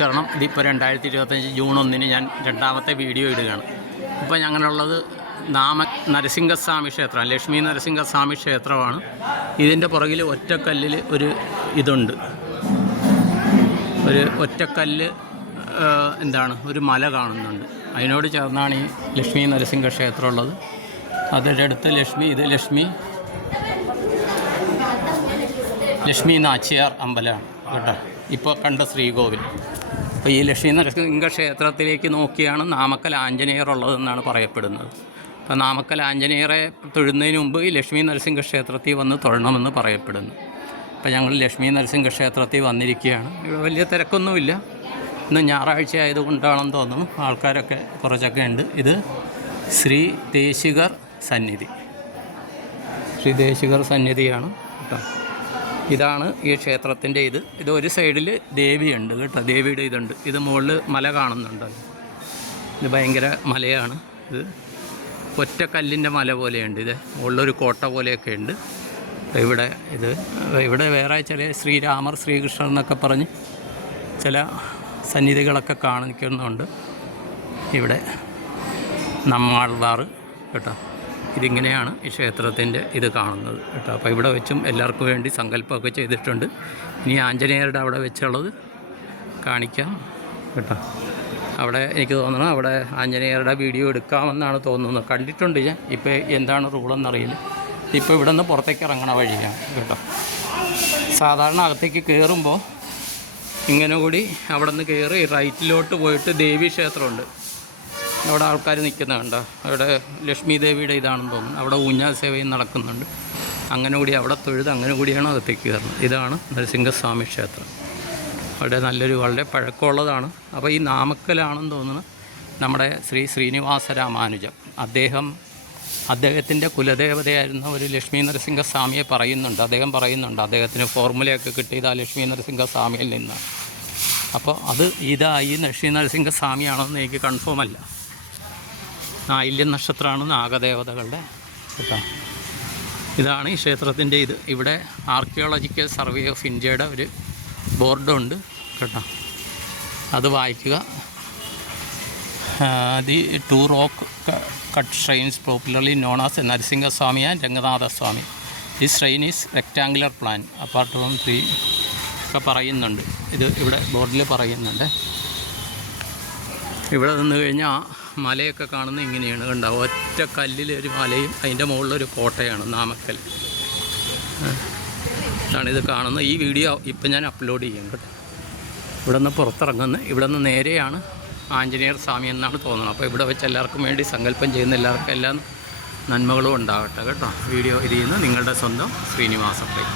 കാരണം ഇതിപ്പോൾ 2025 ജൂൺ 1 ഞാൻ രണ്ടാമത്തെ വീഡിയോ ഇടുകയാണ്. ഇപ്പോൾ ഞങ്ങളുള്ളത് നരസിംഹസ്വാമി ക്ഷേത്രം, ലക്ഷ്മി നരസിംഹസ്വാമി ക്ഷേത്രമാണ്. ഇതിൻ്റെ പുറകിൽ ഒറ്റക്കല്ലിൽ ഒരു ഇതുണ്ട്, ഒരു ഒറ്റക്കല്ല് ഒരു മല കാണുന്നുണ്ട്. അതിനോട് ചേർന്നാണ് ഈ ലക്ഷ്മി നരസിംഹ ക്ഷേത്രം ഉള്ളത്. അതിൻ്റെ അടുത്ത് ഇത് ലക്ഷ്മി നാച്ചിയാർ അമ്പലമാണ് കേട്ടോ. ഇപ്പോൾ കണ്ട ശ്രീകോവിൽ. അപ്പോൾ ഈ ലക്ഷ്മി നരസിംഹ ക്ഷേത്രത്തിലേക്ക് നോക്കിയാണ് നാമക്കൽ ആഞ്ജനേയർ ഉള്ളതെന്നാണ് പറയപ്പെടുന്നത്. അപ്പോൾ നാമക്കൽ ആഞ്ജനേയരെ തൊഴുന്നതിന് മുമ്പ് ഈ ലക്ഷ്മി നരസിംഹ ക്ഷേത്രത്തിൽ വന്ന് തൊഴണമെന്ന് പറയപ്പെടുന്നു. അപ്പോൾ ഞങ്ങൾ ലക്ഷ്മി നരസിംഹ ക്ഷേത്രത്തിൽ വന്നിരിക്കുകയാണ്. ഇവിടെ വലിയ തിരക്കൊന്നുമില്ല. ഇന്ന് ഞായറാഴ്ച ആയതുകൊണ്ടാണെന്ന് തോന്നുന്നു, ആൾക്കാരൊക്കെ കുറച്ചൊക്കെ ഉണ്ട്. ഇത് ശ്രീ ദേശികർ സന്നിധിയാണ് കേട്ടോ. ഇതാണ് ഈ ക്ഷേത്രത്തിൻ്റെ ഇത് ഒരു സൈഡിൽ ദേവിയുണ്ട് കേട്ടോ, ദേവിയുടെ ഇതുണ്ട്. ഇത് മുകളിൽ മല കാണുന്നുണ്ടല്ലോ, ഇത് ഭയങ്കര മലയാണ്. ഇത് ഒറ്റക്കല്ലിൻ്റെ മല പോലെയുണ്ട്. ഇത് മുകളിലൊരു കോട്ട പോലെയൊക്കെ ഉണ്ട്. ഇവിടെ വേറെ ചില ശ്രീരാമർ ശ്രീകൃഷ്ണൻ എന്നൊക്കെ പറഞ്ഞ് ചില സന്നിധികളൊക്കെ കാണിക്കുന്നുണ്ട്. ഇവിടെ നമ്മാൾവാർ കേട്ടോ. ഇതിങ്ങനെയാണ് ഈ ക്ഷേത്രത്തിൻ്റെ ഇത് കാണുന്നത് കേട്ടോ. അപ്പോൾ ഇവിടെ വെച്ചും എല്ലാവർക്കും വേണ്ടി സങ്കല്പമൊക്കെ ചെയ്തിട്ടുണ്ട്. ഇനി ആഞ്ജനേയരുടെ അവിടെ വെച്ചുള്ളത് കാണിക്കാം കേട്ടോ. അവിടെ എനിക്ക് തോന്നുന്നു അവിടെ ആഞ്ജനേയരുടെ വീഡിയോ എടുക്കാമെന്നാണ് തോന്നുന്നത്. കണ്ടിട്ടുണ്ട് ഞാൻ. ഇപ്പോൾ എന്താണ് റൂളെന്നറിയില്ല. ഇപ്പോൾ ഇവിടെ നിന്ന് പുറത്തേക്ക് ഇറങ്ങണ വഴിയാണ് കേട്ടോ. സാധാരണ അകത്തേക്ക് കയറുമ്പോൾ ഇങ്ങനെ കൂടി അവിടെ നിന്ന് കയറി റൈറ്റിലോട്ട് പോയിട്ട് ദേവീ ക്ഷേത്രമുണ്ട്. അവിടെ ആൾക്കാർ നിൽക്കുന്നുണ്ടോ, അവിടെ ലക്ഷ്മി ദേവിയുടെ ഇതാണെന്ന് തോന്നുന്നു. അവിടെ ഊഞ്ഞാൽ സേവയും നടക്കുന്നുണ്ട്. അങ്ങനെ കൂടി അവിടെ തൊഴുത് അങ്ങനെ കൂടിയാണ് അകത്തേക്ക് കയറുന്നത്. ഇതാണ് നരസിംഹസ്വാമി ക്ഷേത്രം. അവിടെ വളരെ പഴക്കമുള്ളതാണ്. അപ്പോൾ ഈ നാമക്കലാണെന്ന് തോന്നുന്നു നമ്മുടെ ശ്രീനിവാസ രാമാനുജം. അദ്ദേഹത്തിൻ്റെ കുലദേവതയായിരുന്ന ഒരു ലക്ഷ്മി നരസിംഹസ്വാമിയെ അദ്ദേഹം പറയുന്നുണ്ട് അദ്ദേഹത്തിന് ഫോർമുലയൊക്കെ കിട്ടിയത് ആ ലക്ഷ്മി നരസിംഹസ്വാമിയിൽ നിന്നാണ്. അപ്പോൾ ഈ ലക്ഷ്മി നരസിംഹസ്വാമിയാണെന്ന് എനിക്ക് കൺഫേം അല്ല. ആയില്യം നക്ഷത്രമാണ് നാഗദേവതകളുടെ കേട്ടോ. ഇതാണ് ഈ ക്ഷേത്രത്തിൻ്റെ ഇവിടെ ആർക്കിയോളജിക്കൽ സർവേ ഓഫ് ഇന്ത്യയുടെ ഒരു ബോർഡുണ്ട് കേട്ടോ. അത് വായിക്കുക. The two rock cut shrines popularly known as Narasimhaswamy and Ranganathaswamy. ഈ shrine is rectangular plan apart from 3 ഒക്കെ പറയുന്നുണ്ട്. ഇവിടെ ബോർഡിൽ പറയുന്നുണ്ട്. ഇവിടെ നിന്ന് കഴിഞ്ഞാൽ ആ മലയൊക്കെ കാണുന്നത് ഇങ്ങനെയാണ് കണ്ടോ. ഒറ്റ കല്ലിലൊരു മലയും അതിൻ്റെ മുകളിലൊരു കോട്ടയാണ് നാമക്കൽ. ഇതാണിത് കാണുന്നത്. ഈ വീഡിയോ ഇപ്പം ഞാൻ അപ്ലോഡ് ചെയ്യും കേട്ടോ. ഇവിടെ നിന്ന് പുറത്തിറങ്ങുന്നു. ഇവിടെ നിന്ന് നേരെയാണ് ആഞ്ജനേയർ സ്വാമി എന്നാണ് തോന്നുന്നത്. അപ്പോൾ ഇവിടെ വെച്ച് എല്ലാവർക്കും വേണ്ടി സങ്കല്പം ചെയ്യുന്ന എല്ലാവർക്കും എല്ലാ നന്മകളും ഉണ്ടാകട്ടെ കേട്ടോ. വീഡിയോ ഇതിൽ നിന്ന് നിങ്ങളുടെ സ്വന്തം ശ്രീനിവാസ പൈ.